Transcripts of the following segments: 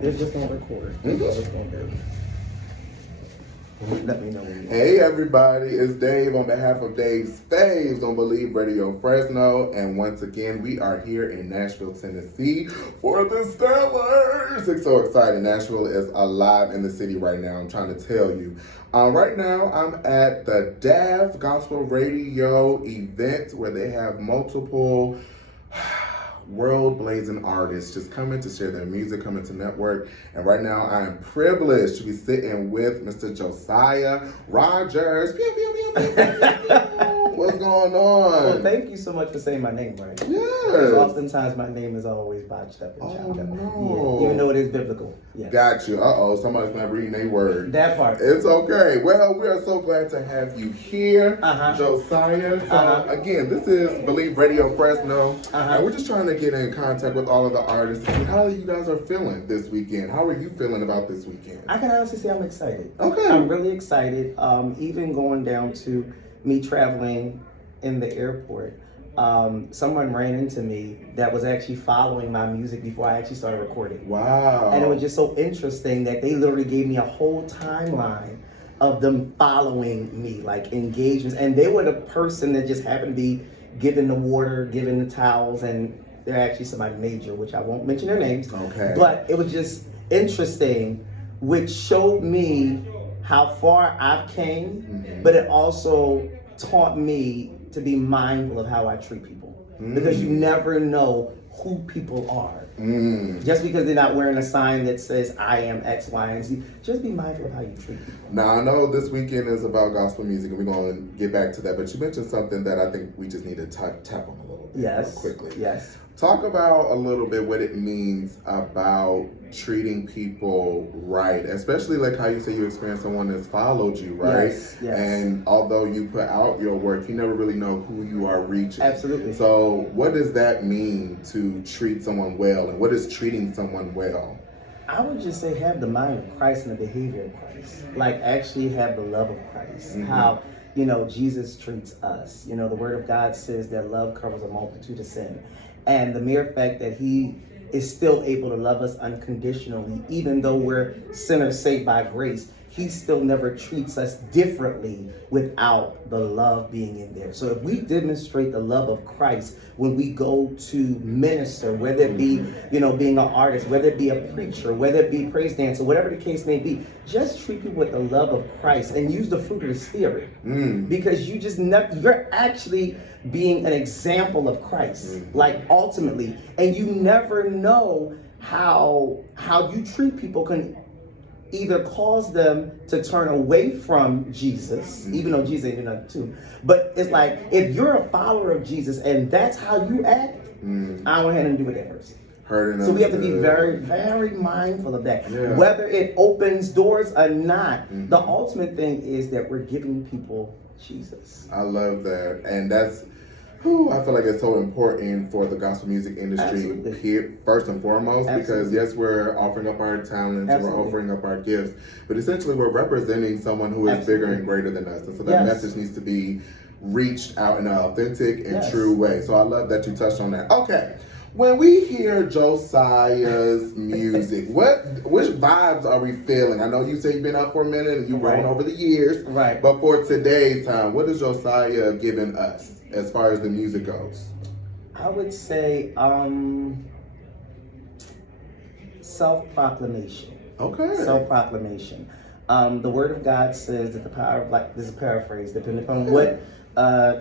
They're just gonna record. Mm-hmm. That's what's gonna do. Let me know when you Hey everybody, it's Dave on behalf of Dave's Faves on Believe Radio Fresno, and once again we are here in Nashville, Tennessee for the Stellars. It's so exciting. Nashville is alive in the city right now, I'm trying to tell you. Right now I'm at the DAF Gospel Radio event where they have multiple world-blazing artists just coming to share their music, coming to network. And right now I am privileged to be sitting with Mr. Josiah Rogers. Pew, pew, pew, pew, pew, pew. What's going on? Well, thank you so much for saying my name right. Yes. Because oftentimes my name is always botched up and chopped up. No. Yeah, even though it is biblical. Yes. Got you. Somebody's not reading a word. That part. It's okay. Well, we are so glad to have you here, Josiah. So again, this is Believe Radio Fresno. And we're just trying to get in contact with all of the artists and see how you guys are feeling this weekend. How are you feeling about this weekend? I can honestly say I'm excited. Okay. I'm really excited. Even going down to me traveling in the airport, someone ran into me that was actually following my music before I actually started recording. Wow. And it was just so interesting that they literally gave me a whole timeline of them following me, like engagements. And they were the person that just happened to be giving the water, giving the towels, and they're actually somebody major, which I won't mention their names. Okay. But it was just interesting, which showed me how far I've came, but it also taught me to be mindful of how I treat people. Because you never know who people are. Just because they're not wearing a sign that says I am X, Y, and Z, just be mindful of how you treat people. Now, I know this weekend is about gospel music, and we're going to get back to that, but you mentioned something that I think we just need to tap on a little bit real quickly. Yes. Talk about a little bit what it means about treating people right, especially like how you say you experienced someone that's followed you, right? Yes. And although you put out your work, you never really know who you are reaching. Absolutely. So what does that mean to treat someone well, and what is treating someone well? I would just say have the mind of Christ and the behavior of Christ. Like actually have the love of Christ. How, Jesus treats us. The word of God says that love covers a multitude of sin. And the mere fact that he is still able to love us unconditionally, even though we're sinners saved by grace, he still never treats us differently without the love being in there. So if we demonstrate the love of Christ when we go to minister, whether it be, being an artist, whether it be a preacher, whether it be a praise dancer, whatever the case may be, just treat people with the love of Christ and use the fruit of the Spirit. Because you just you're actually being an example of Christ, like ultimately, and you never know how you treat people can either cause them to turn away from Jesus, even though Jesus ain't doing nothing too. But it's like, if you're a follower of Jesus and that's how you act, I don't have nothing to do with that person. So we have to be very, very mindful of that. Yeah. Whether it opens doors or not, the ultimate thing is that we're giving people Jesus. I love that. And that's, I feel like it's so important for the gospel music industry, first and foremost, because yes, we're offering up our talents and we're offering up our gifts, but essentially we're representing someone who is bigger and greater than us. And so that message needs to be reached out in an authentic and true way. So I love that you touched on that. Okay. When we hear Josiah's music, which vibes are we feeling? I know you say you've been out for a minute and you've grown over the years. Right. But for today's time, what is Josiah giving us as far as the music goes? I would say self-proclamation. Okay. Self-proclamation. The word of God says that the power of life, this is a paraphrase, depending upon what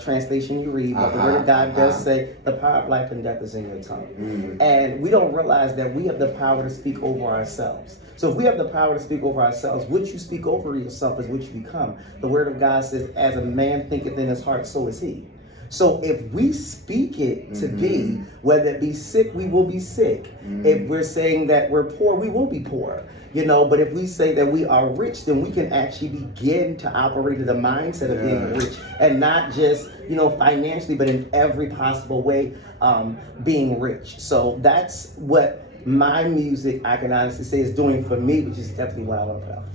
translation you read, but the word of God does say the power of life and death is in your tongue. And we don't realize that we have the power to speak over ourselves. So if we have the power to speak over ourselves, what you speak over yourself is what you become. The word of God says, as a man thinketh in his heart, so is he. So if we speak it to be, whether it be sick, we will be sick. If we're saying that we're poor, we will be poor. But if we say that we are rich, then we can actually begin to operate in the mindset of being rich, and not just, financially, but in every possible way, being rich. So that's what my music, I can honestly say, is doing for me, which is definitely what I want to put out.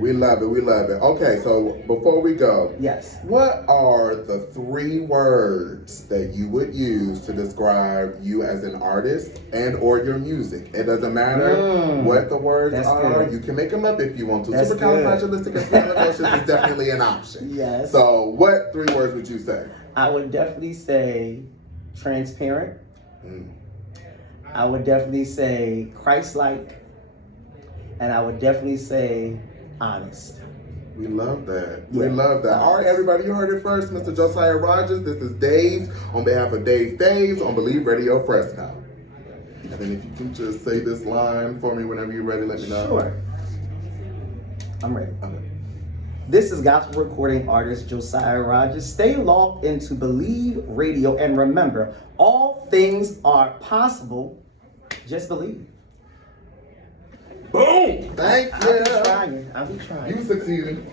We love it. We love it. Okay, so before we go, yes, what are the 3 words that you would use to describe you as an artist and or your music? It doesn't matter what the words are. Good. You can make them up if you want to. Supercalifragilisticexpialidocious is definitely an option. Yes. So what 3 words would you say? I would definitely say transparent. I would definitely say Christ-like. And I would definitely say honest. We love that. Yeah. We love that. All right, everybody, you heard it first. Mr. Josiah Rogers, this is Dave on behalf of Dave Faves on Believe Radio Fresno. And then if you can just say this line for me whenever you're ready, let me know. Sure. I'm ready. Okay. This is gospel recording artist Josiah Rogers. Stay locked into Believe Radio and remember, all things are possible. Just believe. Boom! Thank you. I'll be trying. You succeeded.